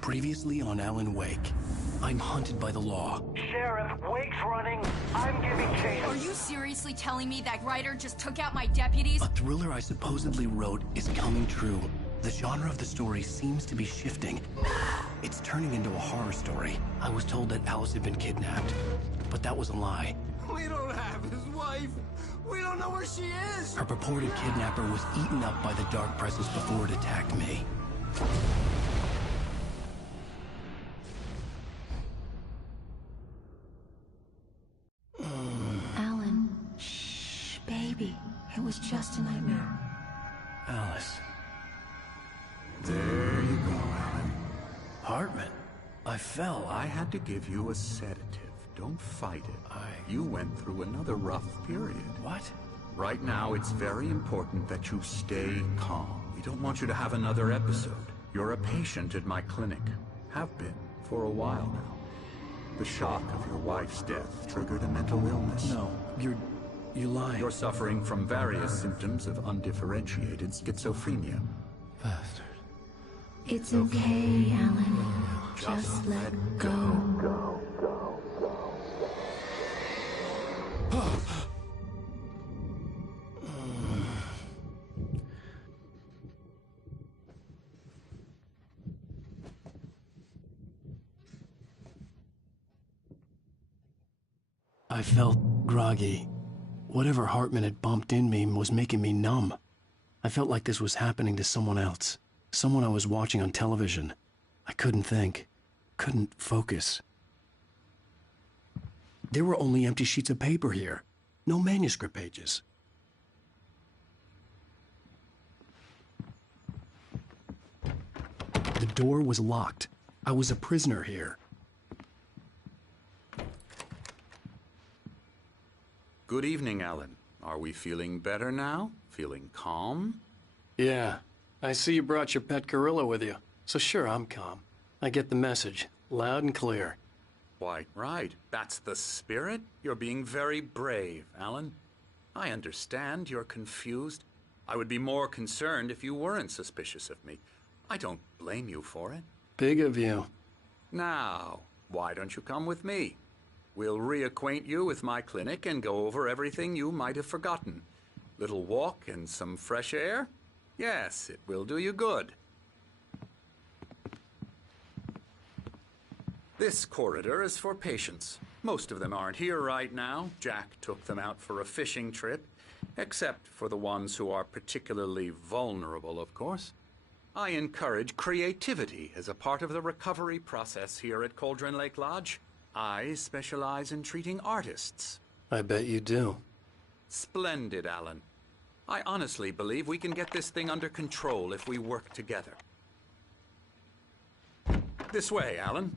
Previously on Alan Wake, I'm hunted by the law. Sheriff, Wake's running. I'm giving chase. Are you seriously telling me that Ryder just took out my deputies? A thriller I supposedly wrote is coming true. The genre of the story seems to be shifting. It's turning into a horror story. I was told that Alice had been kidnapped, but that was a lie. We don't have his wife. We don't know where she is. Her purported kidnapper was eaten up by the dark presence before it attacked me. Alan, shh, baby. It was just a nightmare. Alice. There you go, Alan. Hartman. I fell. I had to give you a sedative. Don't fight it. You went through another rough period. What? Right now, it's very important that you stay calm. We don't want you to have another episode. You're a patient at my clinic. Have been for a while now. The shock of your wife's death triggered a mental illness. No, you're lying. You're suffering from various symptoms of undifferentiated schizophrenia. Bastard. It's okay, Alan. Just let go. I felt groggy. Whatever Hartman had bumped in me was making me numb. I felt like this was happening to someone else. Someone I was watching on television. I couldn't think. Couldn't focus. There were only empty sheets of paper here. No manuscript pages. The door was locked. I was a prisoner here. Good evening, Alan. Are we feeling better now? Feeling calm? Yeah. I see you brought your pet gorilla with you. So sure, I'm calm. I get the message. Loud and clear. Why, right. That's the spirit. You're being very brave, Alan. I understand you're confused. I would be more concerned if you weren't suspicious of me. I don't blame you for it. Big of you. Now, why don't you come with me? We'll reacquaint you with my clinic and go over everything you might have forgotten. Little walk and some fresh air? Yes, it will do you good. This corridor is for patients. Most of them aren't here right now. Jack took them out for a fishing trip, except for the ones who are particularly vulnerable, of course. I encourage creativity as a part of the recovery process here at Cauldron Lake Lodge. I specialize in treating artists. I bet you do. Splendid, Alan. I honestly believe we can get this thing under control if we work together. This way, Alan.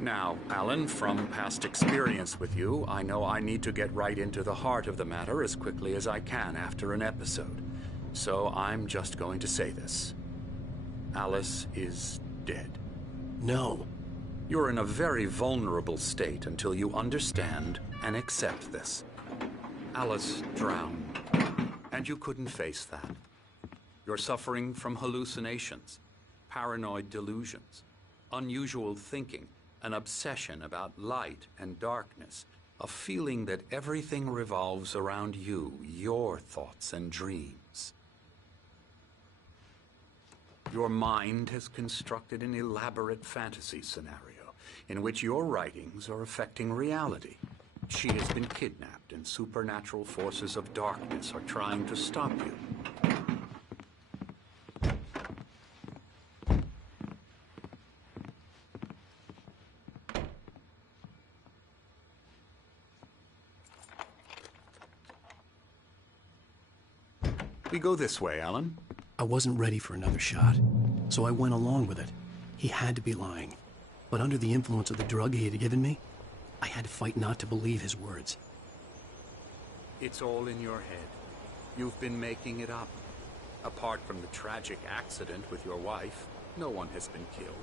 Now, Alan, from past experience with you, I know I need to get right into the heart of the matter as quickly as I can after an episode. So I'm just going to say this. Alice is dead. No. You're in a very vulnerable state until you understand and accept this. Alice drowned, and you couldn't face that. You're suffering from hallucinations, paranoid delusions, unusual thinking, an obsession about light and darkness, a feeling that everything revolves around you, your thoughts and dreams. Your mind has constructed an elaborate fantasy scenario in which your writings are affecting reality. She has been kidnapped and supernatural forces of darkness are trying to stop you. We go this way, Alan. I wasn't ready for another shot, so I went along with it. He had to be lying. but under the influence of the drug he had given me, I had to fight not to believe his words. It's all in your head. You've been making it up. Apart from the tragic accident with your wife, no one has been killed.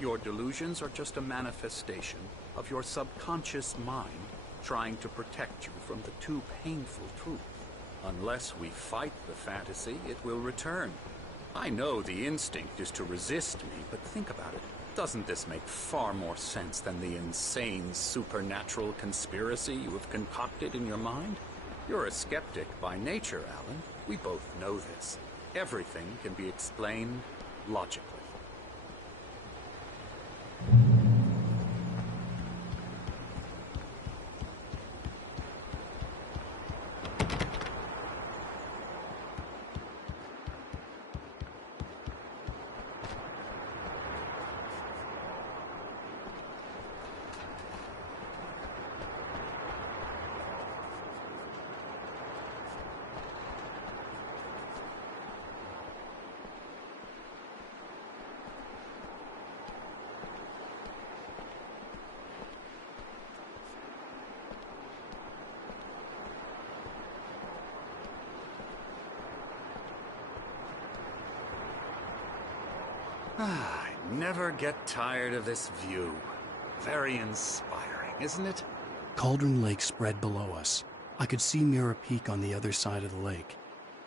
Your delusions are just a manifestation of your subconscious mind trying to protect you from the too painful truth. Unless we fight the fantasy, it will return. I know the instinct is to resist me, but think about it. Doesn't this make far more sense than the insane supernatural conspiracy you have concocted in your mind? You're a skeptic by nature, Alan. We both know this. Everything can be explained logically. I never get tired of this view. Very inspiring, isn't it? Cauldron Lake spread below us. I could see Mirror Peak on the other side of the lake.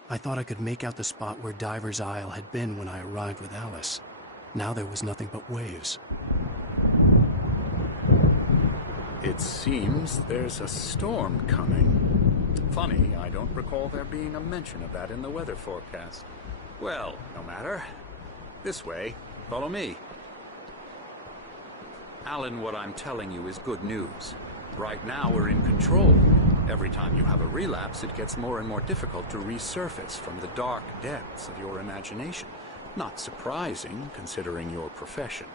I thought I could make out the spot where Diver's Isle had been when I arrived with Alice. Now there was nothing but waves. It seems there's a storm coming. Funny, I don't recall there being a mention of that in the weather forecast. Well, no matter. This way. Follow me. Alan, what I'm telling you is good news. Right now, we're in control. Every time you have a relapse, it gets more and more difficult to resurface from the dark depths of your imagination. Not surprising, considering your profession.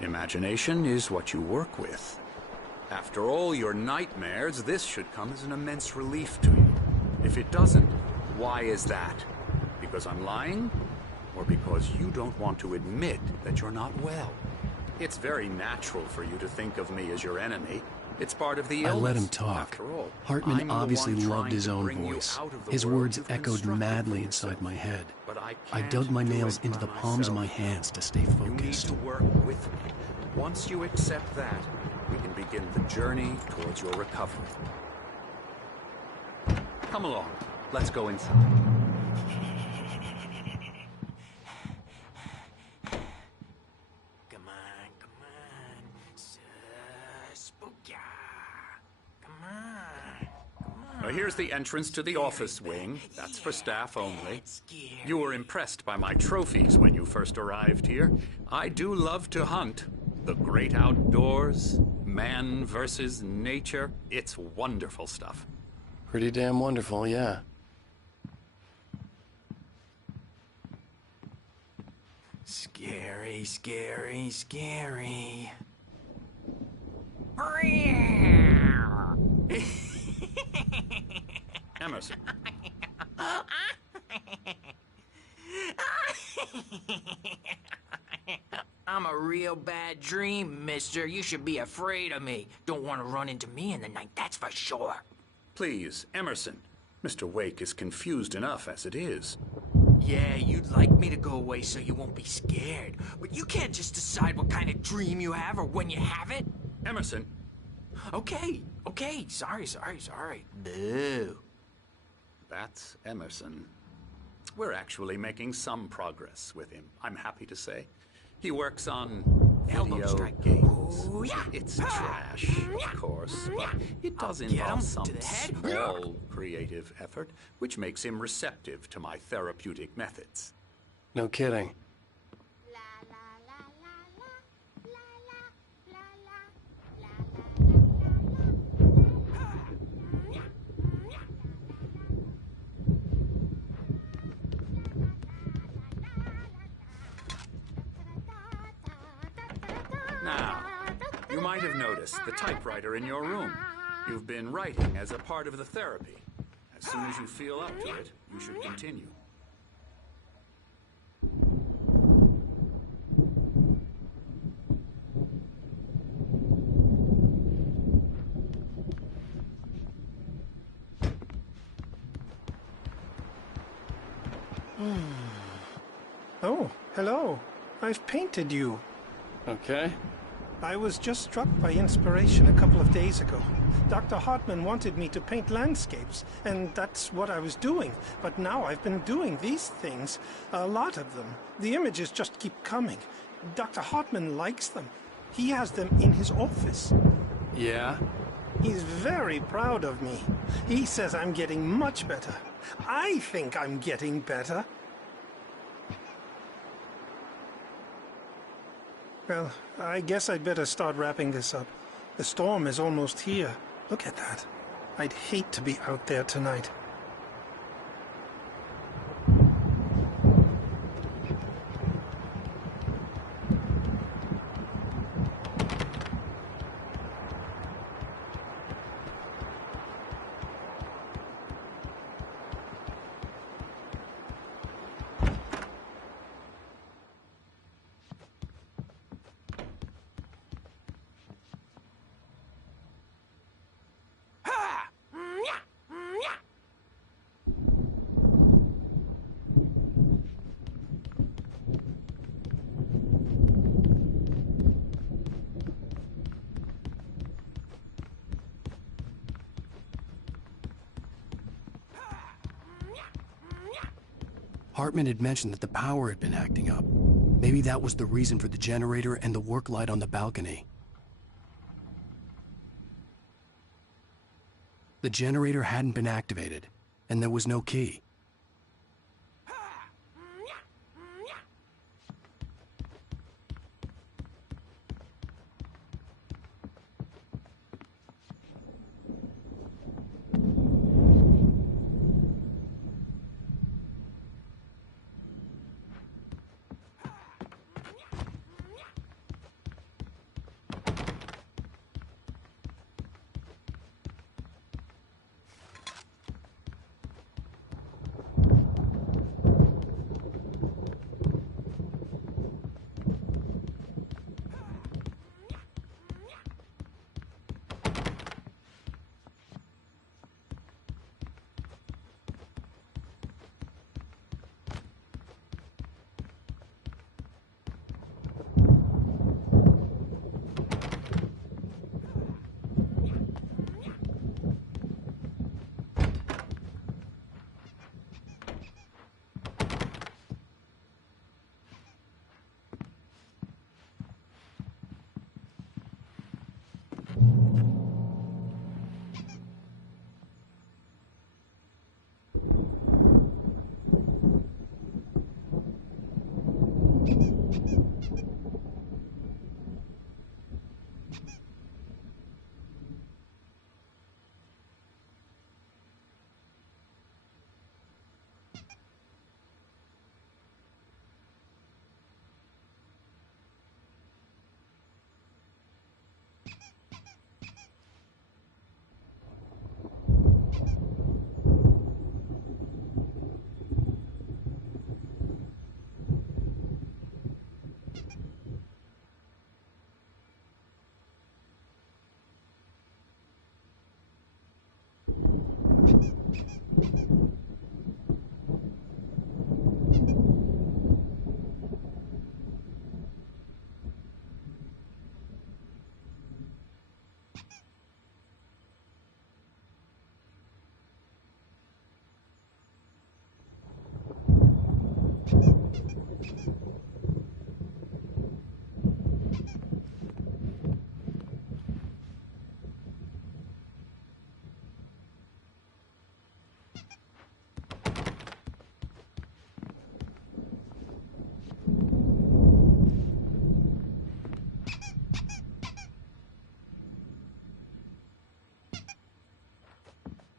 Imagination is what you work with. After all your nightmares, this should come as an immense relief to you. If it doesn't, why is that? Because I'm lying? Or because you don't want to admit that you're not well? It's very natural for you to think of me as your enemy. It's part of the illness. I let him talk. After all, Hartman obviously loved his own bring you voice. out of the His world words you've echoed constructed madly for inside yourself. my head. But I can't dug my do nails it into by the palms of my myself. hands to stay You need focused. to work with me. Once you accept that, we can begin the journey towards your recovery. Come along. Let's go inside. Now here's the entrance to the office wing. That's for staff only. You were impressed by my trophies when you first arrived here. I do love to hunt. The great outdoors, man versus nature. It's wonderful stuff. Pretty damn wonderful, yeah. Scary, scary, scary. Emerson. I'm a real bad dream, mister. You should be afraid of me. Don't want to run into me in the night, that's for sure. Please, Emerson. Mr. Wake is confused enough as it is. Yeah, you'd like me to go away so you won't be scared. But you can't just decide what kind of dream you have or when you have it. Emerson. Okay. Sorry. Boo. That's Emerson. We're actually making some progress with him, I'm happy to say. He works on Elbow video strike. games. Ooh, yeah. It's trash, of course, but it does I'll get him involve to some the head. small creative effort, which makes him receptive to my therapeutic methods. No kidding. Now, you might have noticed the typewriter in your room. You've been writing as a part of the therapy. As soon as you feel up to it, you should continue. Hello. I've painted you. Okay. I was just struck by inspiration a couple of days ago. Dr. Hartman wanted me to paint landscapes, and that's what I was doing. But now I've been doing these things. A lot of them. The images just keep coming. Dr. Hartman likes them. He has them in his office. Yeah? He's very proud of me. He says I'm getting much better. I think I'm getting better. Well, I guess I'd better start wrapping this up. The storm is almost here. Look at that. I'd hate to be out there tonight. Hartman had mentioned that the power had been acting up. Maybe that was the reason for the generator and the work light on the balcony. The generator hadn't been activated, and there was no key.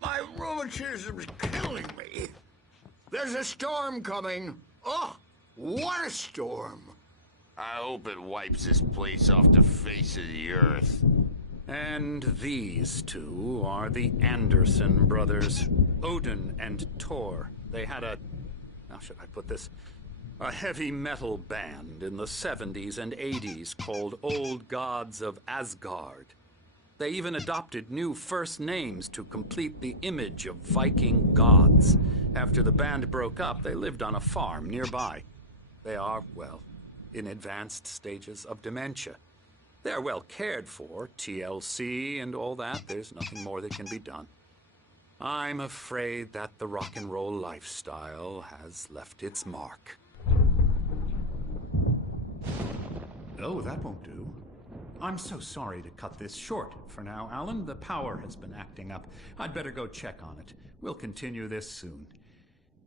My rheumatism's killing me. There's a storm coming. Oh, what a storm. I hope it wipes this place off the face of the earth. And these two are the Anderson brothers, Odin and Tor. They had a... how should I put this? A heavy metal band in the 70s and 80s called Old Gods of Asgard. They even adopted new first names to complete the image of Viking gods. After the band broke up, they lived on a farm nearby. They are, well, in advanced stages of dementia. They're well cared for, TLC and all that. There's nothing more that can be done. I'm afraid that the rock and roll lifestyle has left its mark. Oh, that won't do. I'm so sorry to cut this short for now, Alan. The power has been acting up. I'd better go check on it. We'll continue this soon.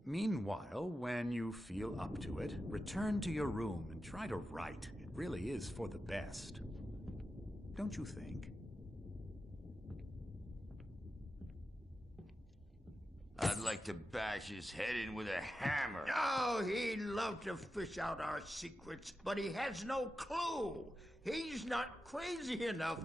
Meanwhile, when you feel up to it, return to your room and try to write. It really is for the best. Don't you think? I'd like to bash his head in with a hammer. Oh, he'd love to fish out our secrets, but he has no clue. He's not crazy enough.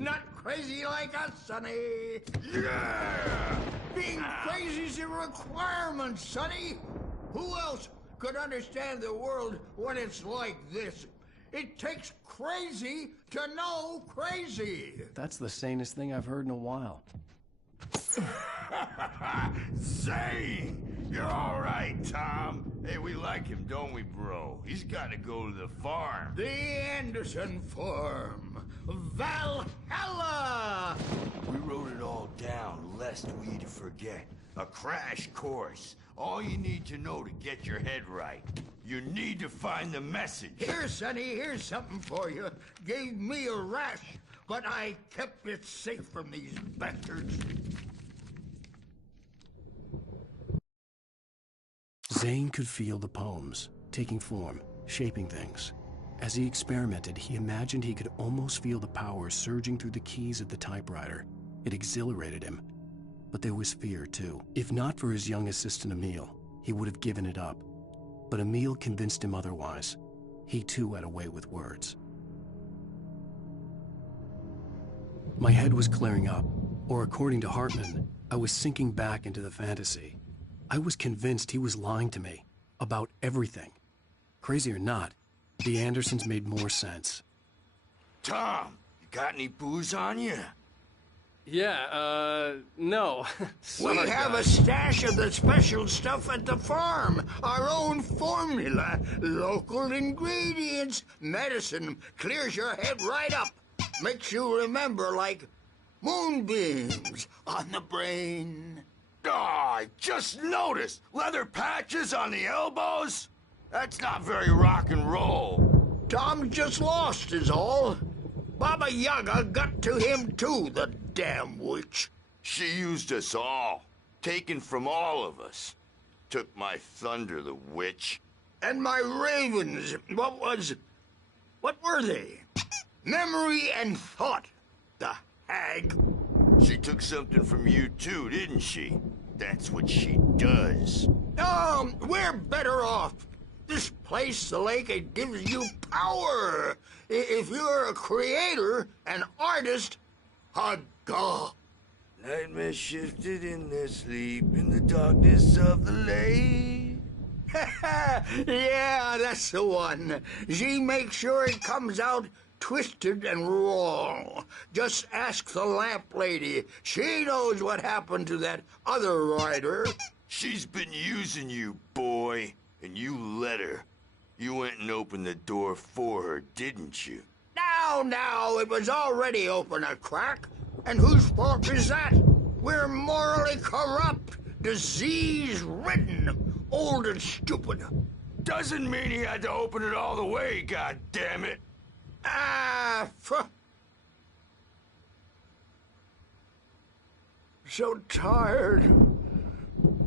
Not crazy like us, Sonny. Yeah! Being crazy's a requirement, Sonny. Who else could understand the world when it's like this? It takes crazy to know crazy. That's the sanest thing I've heard in a while. Zane! You're all right, Tom. Hey, we like him, don't we, bro? He's got to go to the farm. The Anderson farm. Valhalla! We wrote it all down, lest we forget. A crash course. All you need to know to get your head right. You need to find the message. Here, Sonny, here's something for you. Gave me a rash, but I kept it safe from these bastards. Zane could feel the poems, taking form, shaping things. As he experimented, he imagined he could almost feel the power surging through the keys of the typewriter. It exhilarated him. But there was fear, too. If not for his young assistant, Emil, he would have given it up. But Emil convinced him otherwise. He, too, had a way with words. My head was clearing up, or according to Hartman, I was sinking back into the fantasy. I was convinced he was lying to me about everything. Crazy or not, the Andersons made more sense. Tom, you got any booze on you? Yeah, no. We have a stash of the special stuff at the farm. Our own formula. Local ingredients. Medicine clears your head right up. Makes you remember like moonbeams on the brain. Oh, I just noticed. Leather patches on the elbows? That's not very rock and roll. Tom just lost is all. Baba Yaga got to him too, the damn witch. She used us all. Taken from all of us. Took my thunder, the witch. And my ravens. What were they? Memory and thought. The hag. She took something from you too, didn't she? That's what she does. We're better off. This place, the lake, it gives you power. If you're a creator, an artist, haga. Nightmare shifted in their sleep in the darkness of the lake. Yeah, that's the one. She makes sure it comes out twisted and wrong. Just ask the lamp lady. She knows what happened to that other rider. She's been using you, boy, and you let her. You went and opened the door for her, didn't you? Now, it was already open a crack. And whose fault is that? We're morally corrupt, disease-ridden, old and stupid. Doesn't mean he had to open it all the way, goddammit. So tired.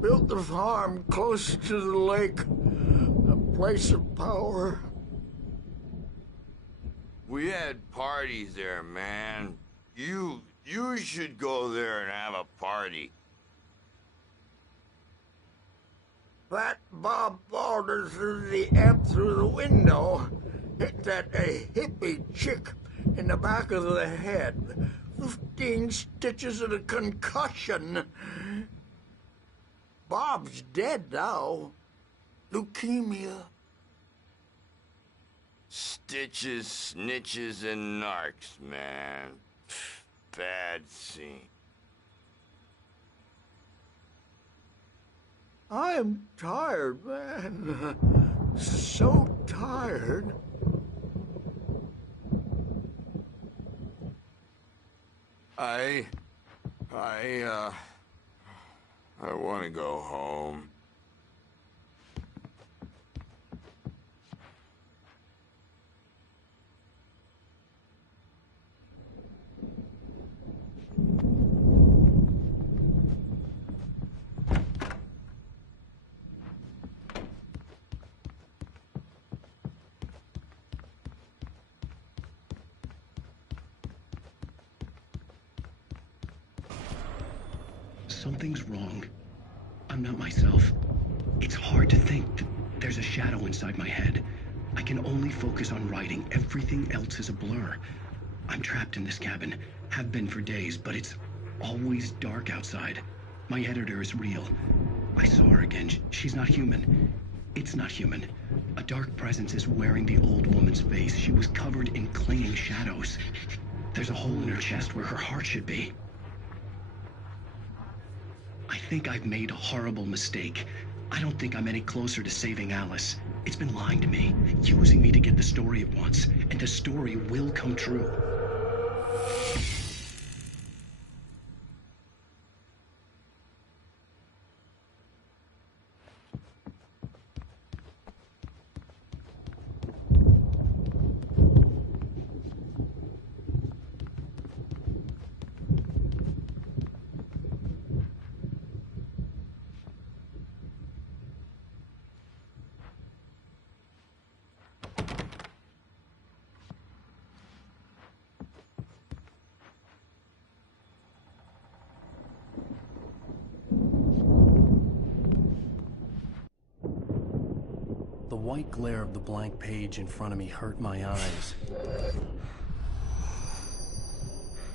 Built the farm close to the lake. A place of power. We had parties there, man. You should go there and have a party. That Bob Balder threw the amp through the window. Hit that hippie chick in the back of the head. 15 stitches and a concussion. Bob's dead now. Leukemia. Stitches, snitches, and narcs, man. Bad scene. I am tired, man. So tired. I want to go home. Something's wrong. I'm not myself. It's hard to think. There's a shadow inside my head. I can only focus on writing. Everything else is a blur. I'm trapped in this cabin. Have been for days, but it's always dark outside. My editor is real. I saw her again. She's not human. It's not human. A dark presence is wearing the old woman's face. She was covered in clinging shadows. There's a hole in her chest where her heart should be. I think I've made a horrible mistake. I don't think I'm any closer to saving Alice. It's been lying to me, using me to get the story it wants, and the story will come true. The white glare of the blank page in front of me hurt my eyes.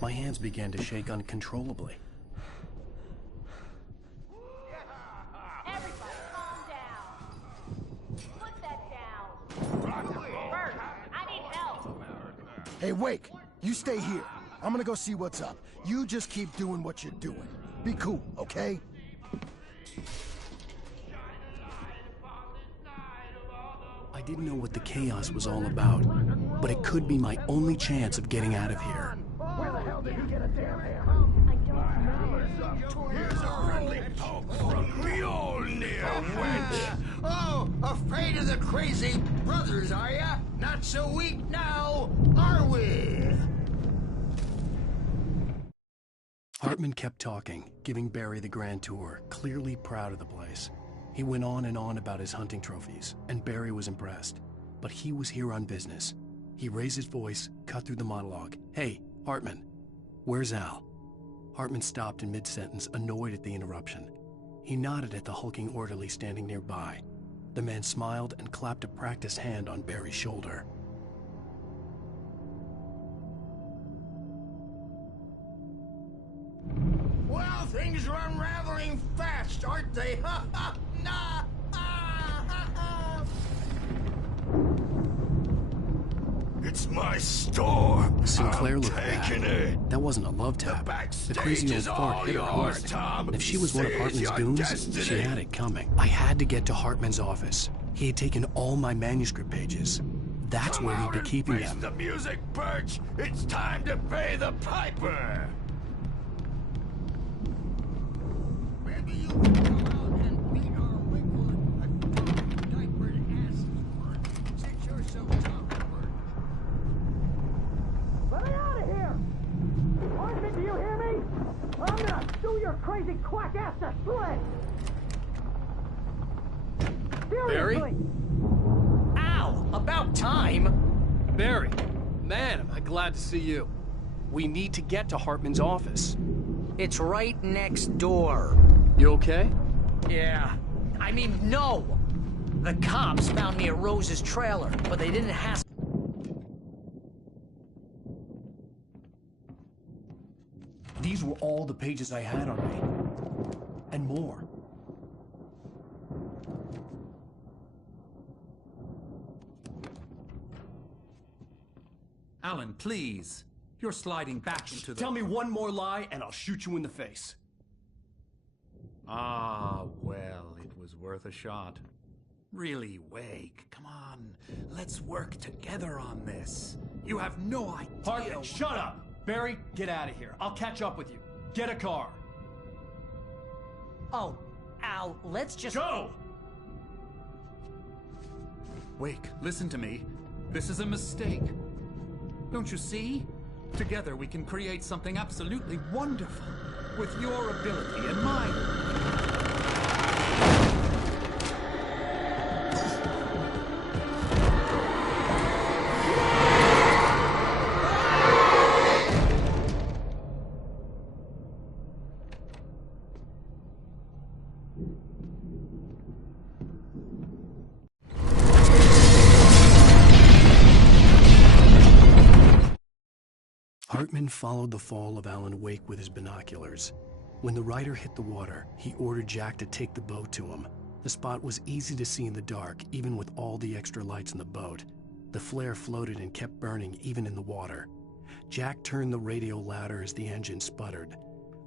My hands began to shake uncontrollably. Everybody calm down. Put that down. Bert, I need help. Hey, Wake, you stay here. I'm gonna go see what's up. You just keep doing what you're doing. Be cool, okay? I didn't know what the chaos was all about, but it could be my only chance of getting out of here. Where the hell did he get a damn hammer? I don't know. Here's a friendly poke from Mjolnir, wench. Oh, afraid of the crazy brothers, are ya? Not so weak now, are we? Hartman kept talking, giving Barry the grand tour, clearly proud of the place. He went on and on about his hunting trophies, and Barry was impressed. But he was here on business. He raised his voice, cut through the monologue. Hey, Hartman, where's Al? Hartman stopped in mid-sentence, annoyed at the interruption. He nodded at the hulking orderly standing nearby. The man smiled and clapped a practiced hand on Barry's shoulder. Well, things are unraveling fast, aren't they? Ha ha! Nah! It's my store. Sinclair looked taking bad. it. That wasn't a love tap. The crazy old fart hit her hard. And if she was one of Hartman's goons, she had it coming. I had to get to Hartman's office. He had taken all my manuscript pages. That's where he'd be keeping them. The music, Birch. It's time to pay the piper. Maybe you can go out and beat our Wigwood diapered asses, Bert, since you're so tough, Bert. Let me out of here! Hartman, do you hear me? I'm gonna sue your crazy quack ass to shreds! Seriously! Ow! About time! Barry, man, am I glad to see you. We need to get to Hartman's office. It's right next door. You okay? Yeah. I mean, no! The cops found me at Rose's trailer, but they didn't have... These were all the pages I had on me. And more. Alan, please. You're sliding back into the... Tell me one more lie and I'll shoot you in the face. Ah, well, it was worth a shot. Really, Wake, come on. Let's work together on this. You have no idea. Hartman, shut up! Barry, get out of here. I'll catch up with you. Get a car. Oh, Al, let's just... Go! Wake, listen to me. This is a mistake. Don't you see? Together we can create something absolutely wonderful. With your ability and mine. Hartman followed the fall of Alan Wake with his binoculars. When the rider hit the water, he ordered Jack to take the boat to him. The spot was easy to see in the dark, even with all the extra lights in the boat. The flare floated and kept burning even in the water. Jack turned the radio louder as the engine sputtered.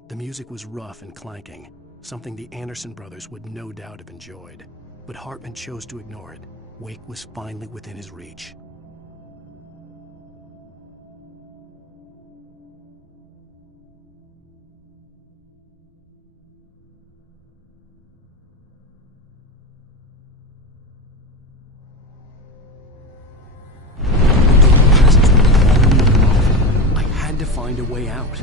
The music was rough and clanking, something the Anderson brothers would no doubt have enjoyed. But Hartman chose to ignore it. Wake was finally within his reach. To find a way out.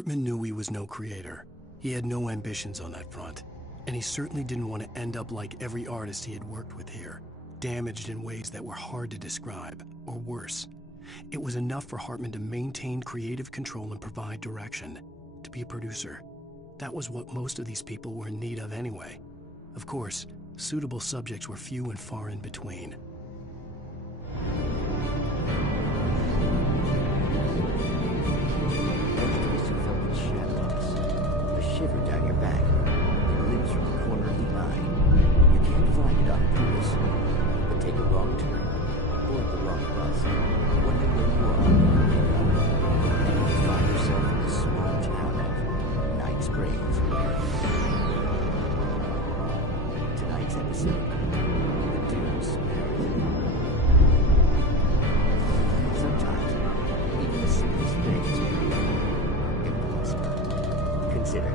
Hartman knew he was no creator. He had no ambitions on that front. And he certainly didn't want to end up like every artist he had worked with here, damaged in ways that were hard to describe, or worse. It was enough for Hartman to maintain creative control and provide direction, to be a producer. That was what most of these people were in need of anyway. Of course, suitable subjects were few and far in between. A shiver down your back. It lives from the corner of the eye. You can't find it on purpose, but take a wrong turn, or the wrong bus, wondering where you are, and you find yourself in the small town of Night Springs. Tonight's episode, The Dunes Marathon. Sometimes, even the simplest things are impossible. Consider,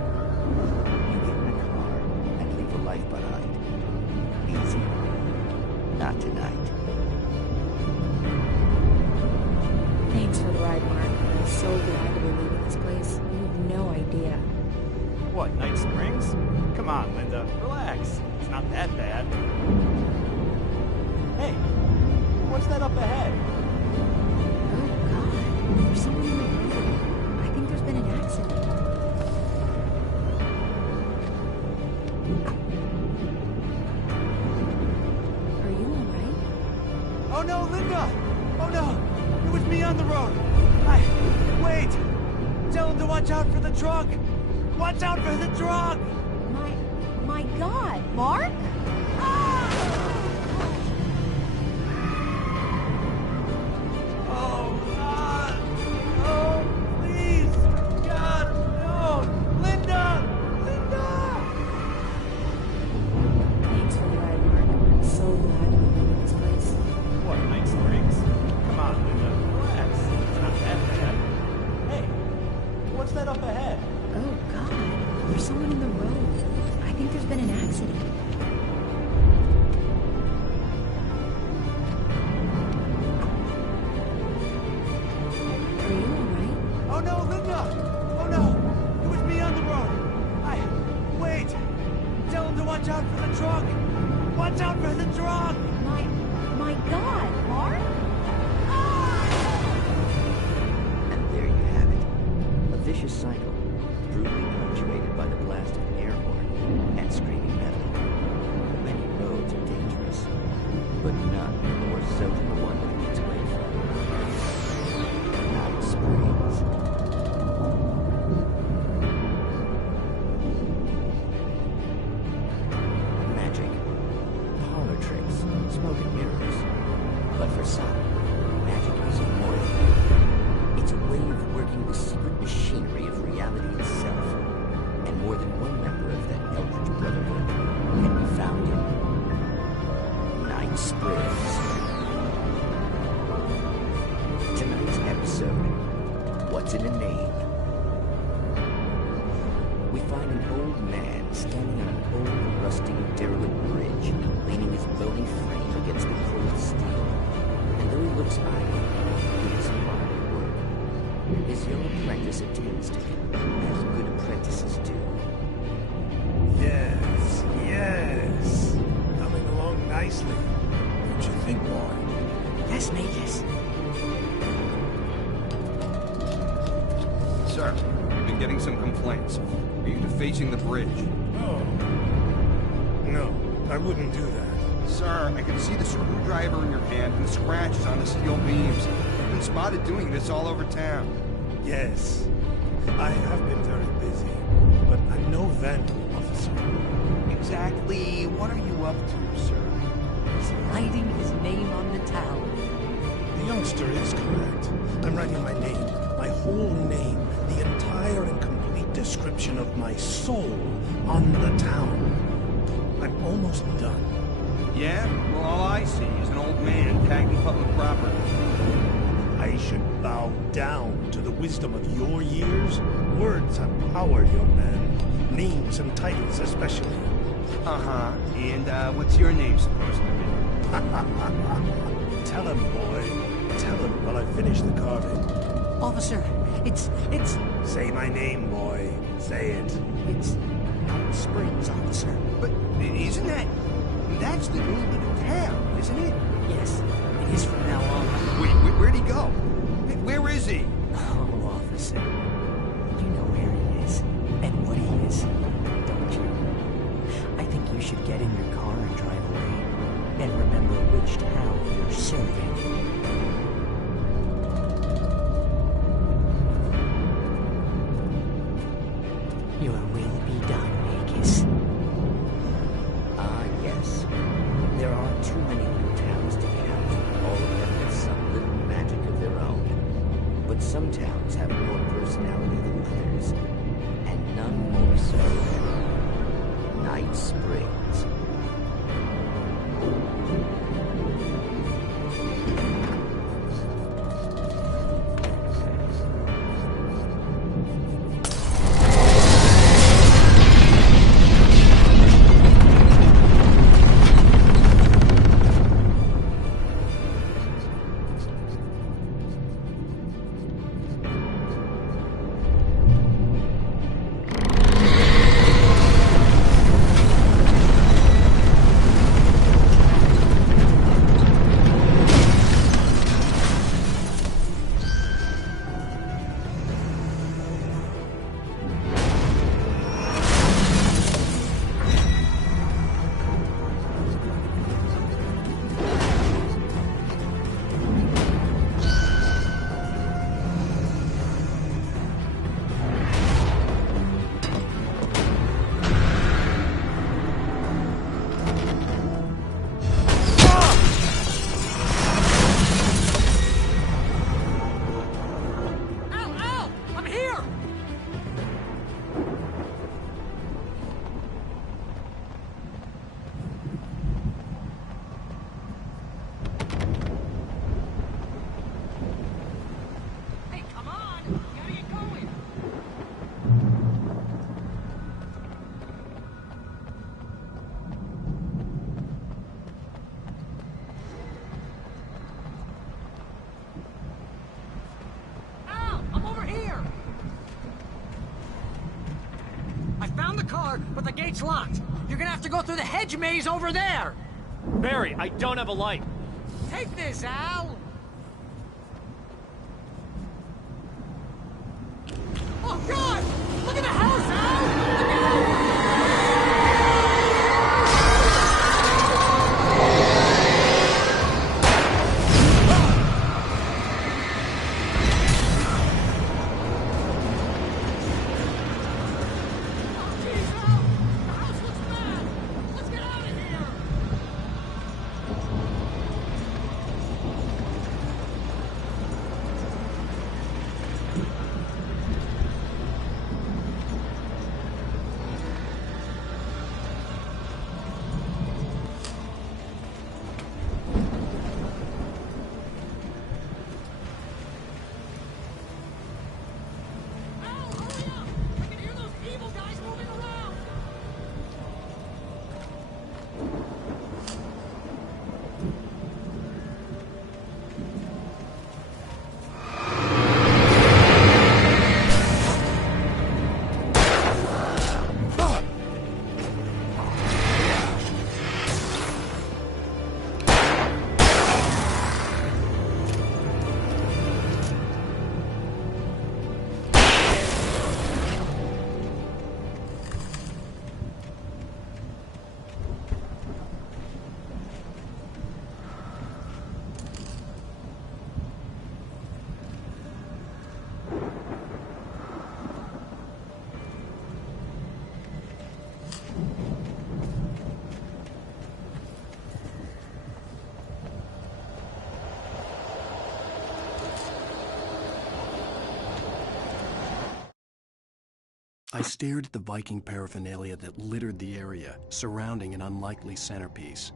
you get in a car and leave a life behind. Easy. Not tonight. Thanks for the ride, Mark. I'm so glad to be leaving this place. You have no idea. What, Night Springs? Come on, Linda. Relax. It's not that bad. Hey, what's that up ahead? Oh, God. There's someone in the road. I think there's been an accident. Are you alright? Oh no, Linda! Oh no! It was me on the road! Wait! Tell him to watch out for the truck! Watch out for the truck! My God, Mark? Oh, God! Oh, please! God, no! Linda! Linda! Thanks for the ride, Mark. I'm so glad to be leaving this place. What, Night Springs? Come on, Linda. Relax. It's not that bad. Hey, what's that up ahead? Oh, God. There's someone in the road. I think there's been an accident. Are you alright? Oh no, Linda! Oh no! It was me on the road! Wait! Tell him to watch out for the truck! Watch out for the truck! My God, Mark? And there you have it. A vicious cycle, brutally punctuated by the blast of an air horn and screaming metal. Many roads are dangerous, but none more so than the one that leads away from Night Springs. Magic, parlor tricks, smoke and mirrors. But for some, magic is more than that. It's a way of working the secret machinery of reality itself. And more than one member of that Eldritch Brotherhood can be found in Night Springs. Tonight's episode, What's in a Name? We find an old man standing on an old, rusting, derelict bridge, leaning his bony frame against the cold steel. And though he looks idle, he is hard at work. His young apprentice attends to him, as good apprentices do. Yes, yes. Coming along nicely. Don't you think, boy? Yes, Magus. Sir, I've been getting some complaints. Are you defacing the bridge? Oh. No, I wouldn't do that. Sir, I can see the screwdriver in your hand and the scratches on the steel beams. You've been spotted doing this all over town. Yes, I have been very busy, but I'm no vandal, officer. Exactly what are you up to, sir? He's writing his name on the town. The youngster is correct. I'm writing my name, my whole name, the entire and complete description of my soul on the town. I'm almost done. Yeah? Well, all I see is an old man tagging public property. I should bow down to the wisdom of your years. Words have power, young man. Names and titles especially. Uh-huh. And, what's your name supposed to be? Tell him, boy. Tell him while I finish the carving. Officer, it's... Say my name, boy. Say it. It's Springs, officer. But isn't that... That's the name of the town, isn't it? Yes, it is from now on. Wait, where'd he go? Where is he? Oh, officer. You know where he is, and what he is, don't you? I think you should get in your car and drive away, and remember which town you're serving. Your will be done, Magus. Ah, yes. There are too many little towns to count. All of them have some little magic of their own. But some towns have more personality than others, and none more so than Night Springs. But the gate's locked. You're gonna have to go through the hedge maze over there. Barry, I don't have a light. Take this, Al. Oh, God! Look at the house, Al! I stared at the Viking paraphernalia that littered the area, surrounding an unlikely centerpiece.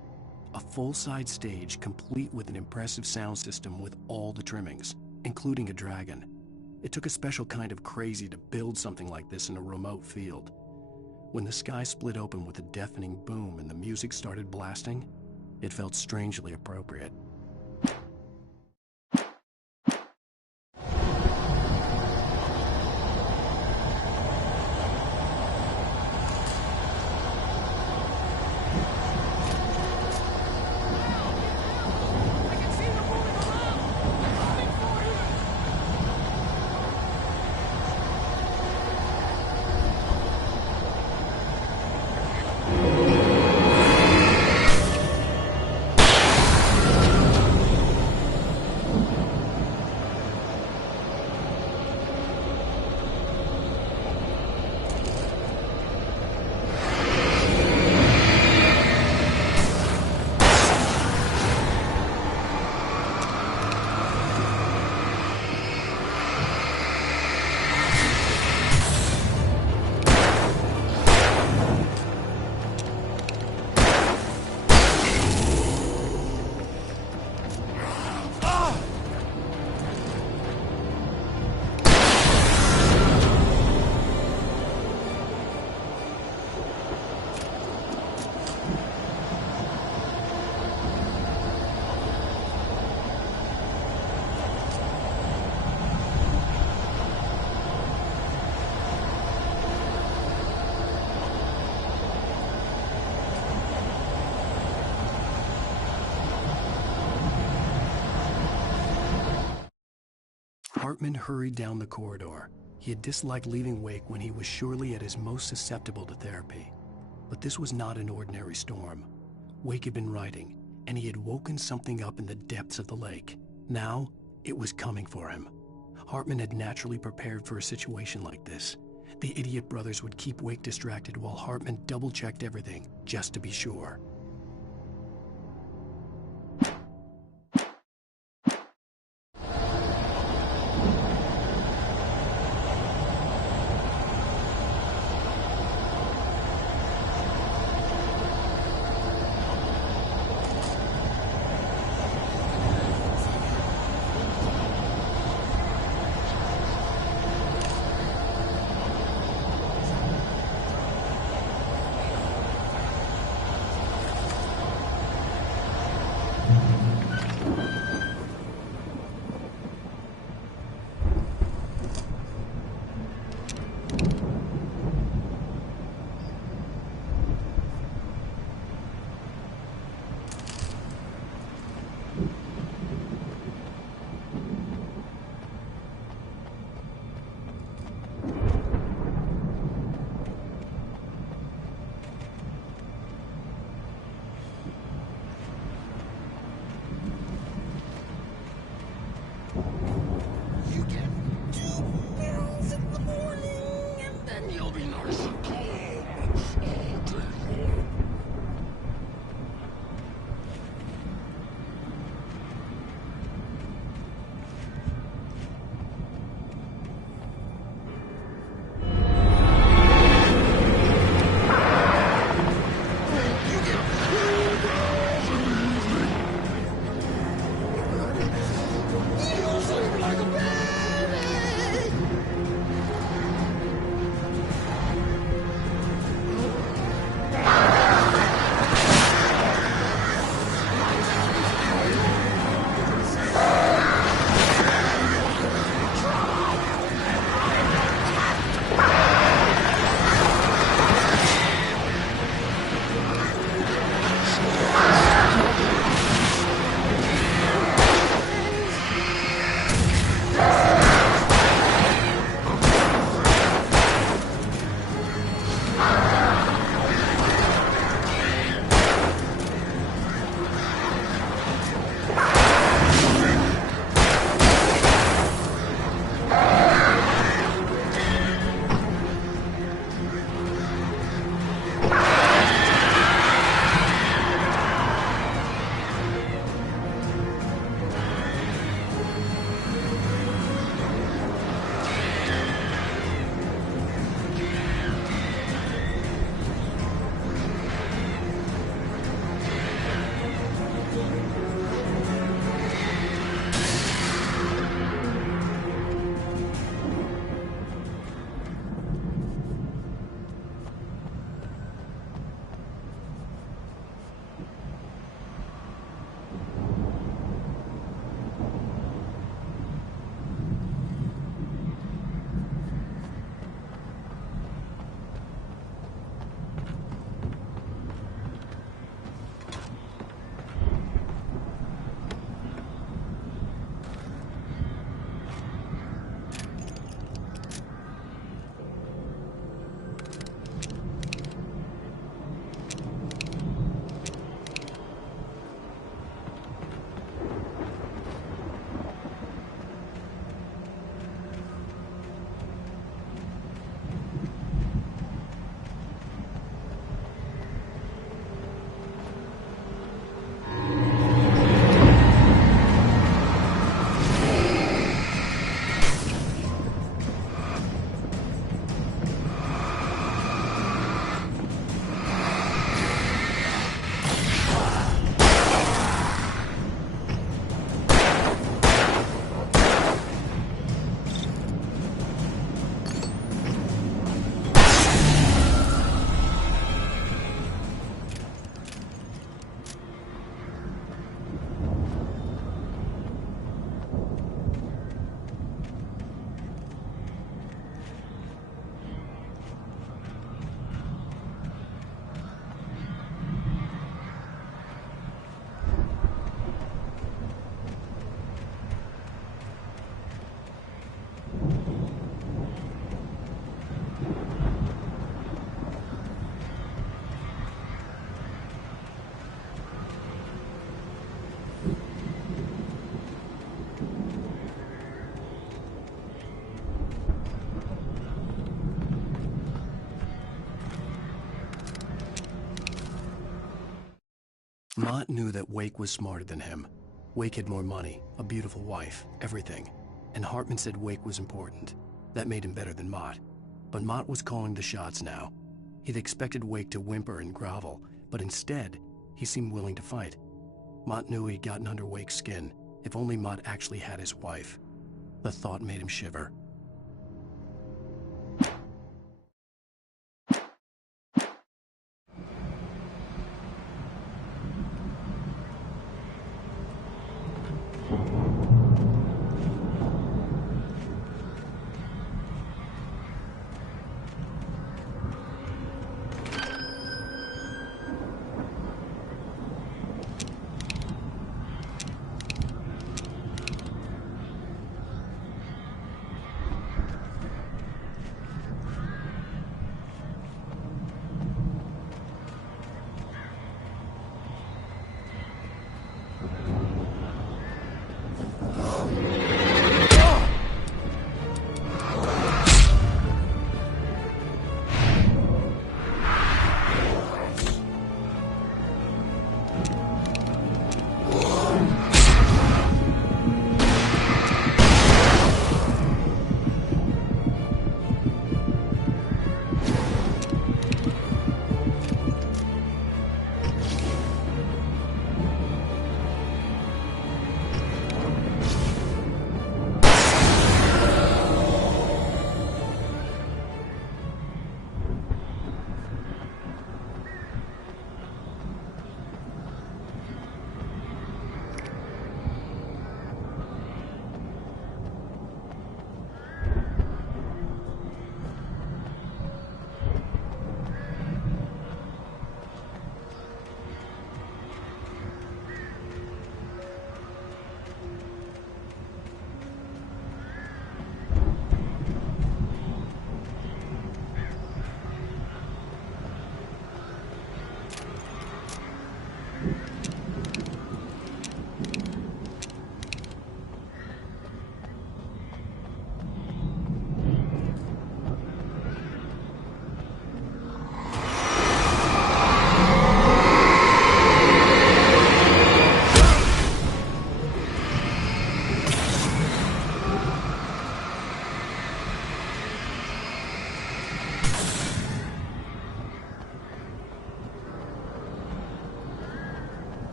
A full-size stage complete with an impressive sound system with all the trimmings, including a dragon. It took a special kind of crazy to build something like this in a remote field. When the sky split open with a deafening boom and the music started blasting, it felt strangely appropriate. Hartman hurried down the corridor. He had disliked leaving Wake when he was surely at his most susceptible to therapy. But this was not an ordinary storm. Wake had been writing, and he had woken something up in the depths of the lake. Now, it was coming for him. Hartman had naturally prepared for a situation like this. The idiot brothers would keep Wake distracted while Hartman double-checked everything, just to be sure. Mott knew that Wake was smarter than him. Wake had more money, a beautiful wife, everything. And Hartman said Wake was important. That made him better than Mott. But Mott was calling the shots now. He'd expected Wake to whimper and grovel, but instead, he seemed willing to fight. Mott knew he'd gotten under Wake's skin. If only Mott actually had his wife. The thought made him shiver.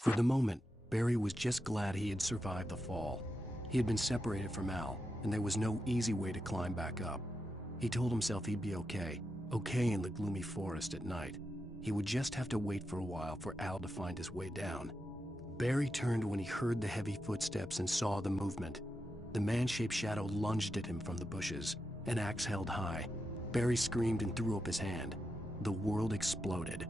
For the moment, Barry was just glad he had survived the fall. He had been separated from Al, and there was no easy way to climb back up. He told himself he'd be okay in the gloomy forest at night. He would just have to wait for a while for Al to find his way down. Barry turned when he heard the heavy footsteps and saw the movement. The man-shaped shadow lunged at him from the bushes, an axe held high. Barry screamed and threw up his hand. The world exploded.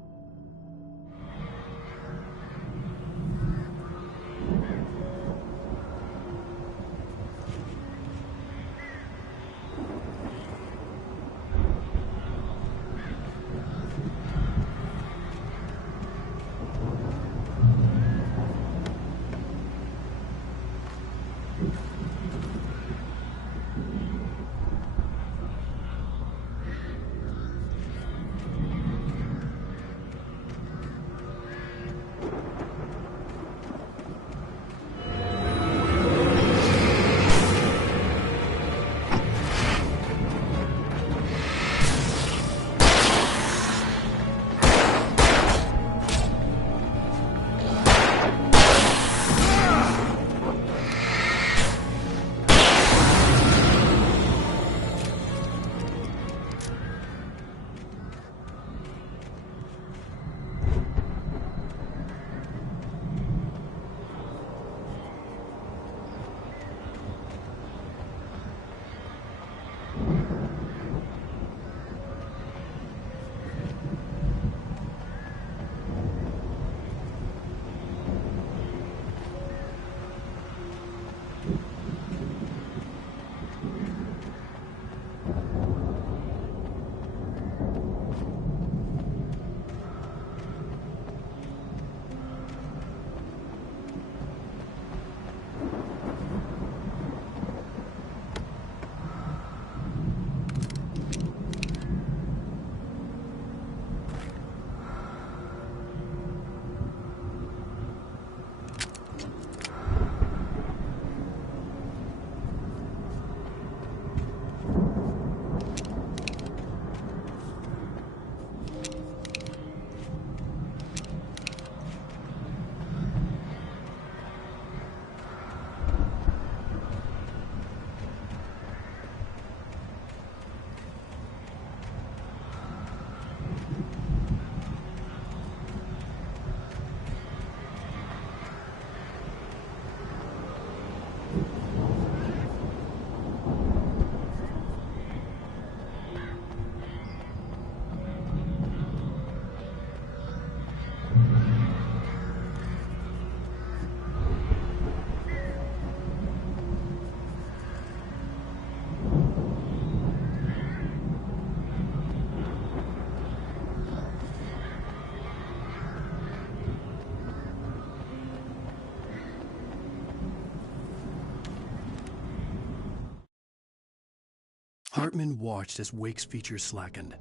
Hartman watched as Wake's features slackened.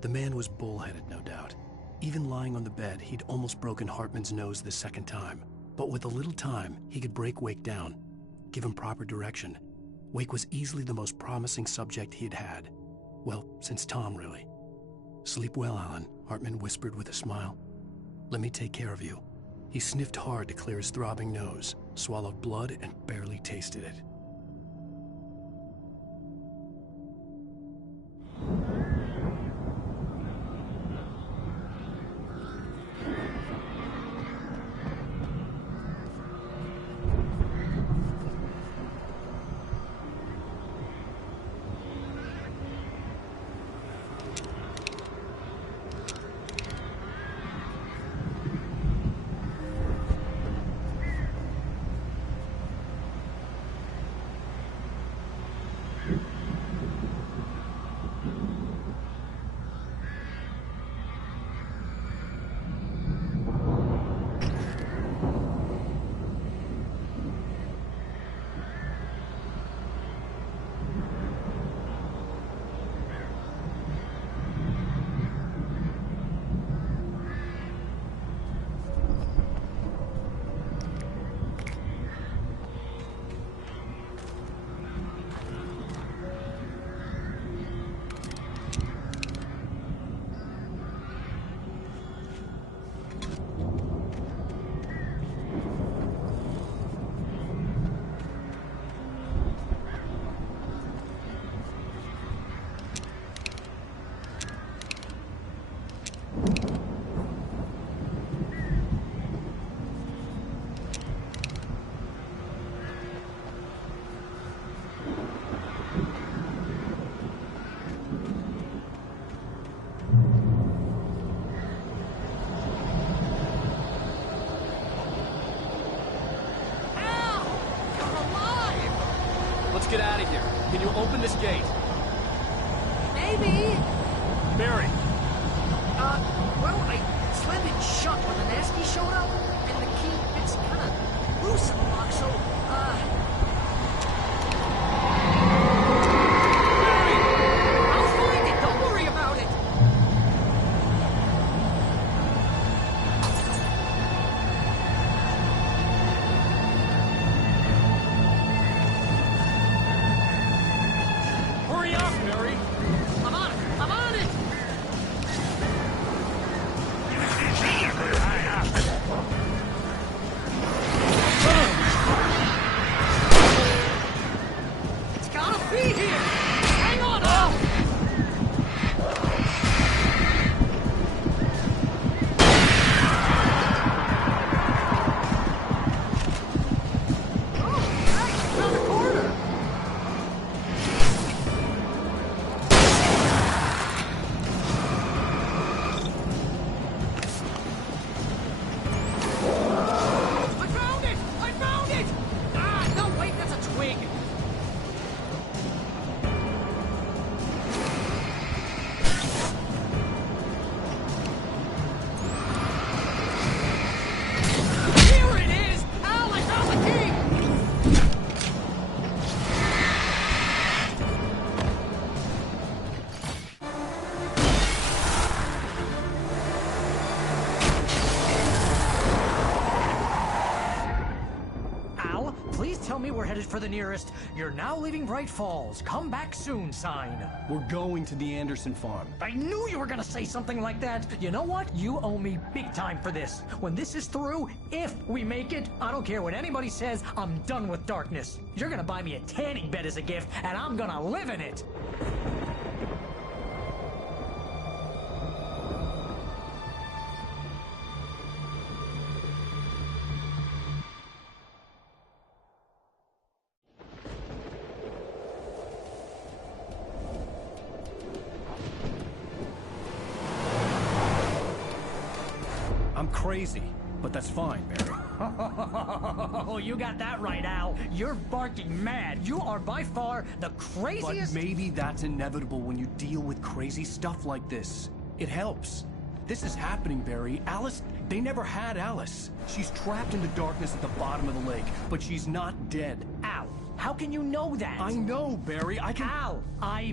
The man was bullheaded, no doubt. Even lying on the bed, he'd almost broken Hartman's nose the second time. But with a little time, he could break Wake down, give him proper direction. Wake was easily the most promising subject he'd had. Well, since Tom, really. "Sleep well, Alan," Hartman whispered with a smile. "Let me take care of you." He sniffed hard to clear his throbbing nose, swallowed blood, and barely tasted it. Let's get out of here. Can you open this gate? Maybe. Barry. Well, I slammed it shut when the nasty showed up, and the key, it's kind of loose in the lock, so, Barry! I'll find it, don't worry about it! Hurry up, Barry! I'm on it! It's gotta be here! Hang on! Around the corner! I found it! Ah, no, wait, that's a twig! Here it is! Al, I found the key! Al, please tell me we're headed for the nearest "You're now leaving Bright Falls. Come back soon" sign. We're going to the Anderson farm. I knew you were gonna say something like that. You know what? You owe me big time for this. When this is through, if we make it, I don't care what anybody says, I'm done with darkness. You're gonna buy me a tanning bed as a gift, and I'm gonna live in it. I'm crazy, but that's fine, Barry. Oh, you got that right, Al. You're barking mad. You are by far the craziest. But maybe that's inevitable when you deal with crazy stuff like this. It helps. This is happening, Barry. Alice, they never had Alice. She's trapped in the darkness at the bottom of the lake, but she's not dead. Al, How can you know that? I know, Barry. I can... Al,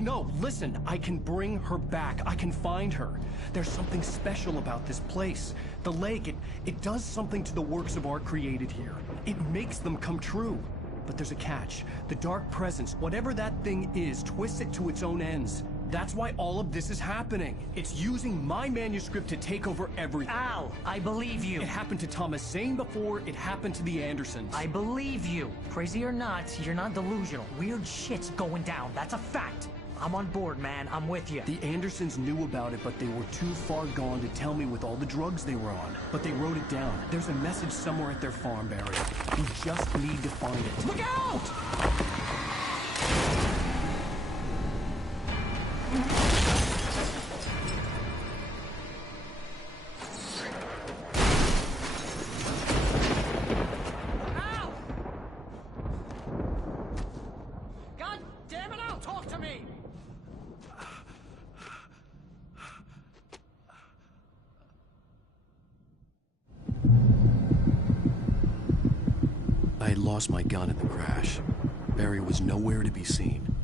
No, listen. I can bring her back. I can find her. There's something special about this place. The lake, it does something to the works of art created here. It makes them come true. But there's a catch. The dark presence, whatever that thing is, twists it to its own ends. That's why all of this is happening. It's using my manuscript to take over everything. Al, I believe you. It happened to Thomas Zane before, it happened to the Andersons. I believe you. Crazy or not, you're not delusional. Weird shit's going down. That's a fact. I'm on board, man. I'm with you. The Andersons knew about it, but they were too far gone to tell me with all the drugs they were on. But they wrote it down. There's a message somewhere at their farm, Barry. You just need to find it. Look out! God damn it, Al, talk to me! I had lost my gun in the crash. Barry was nowhere to be seen.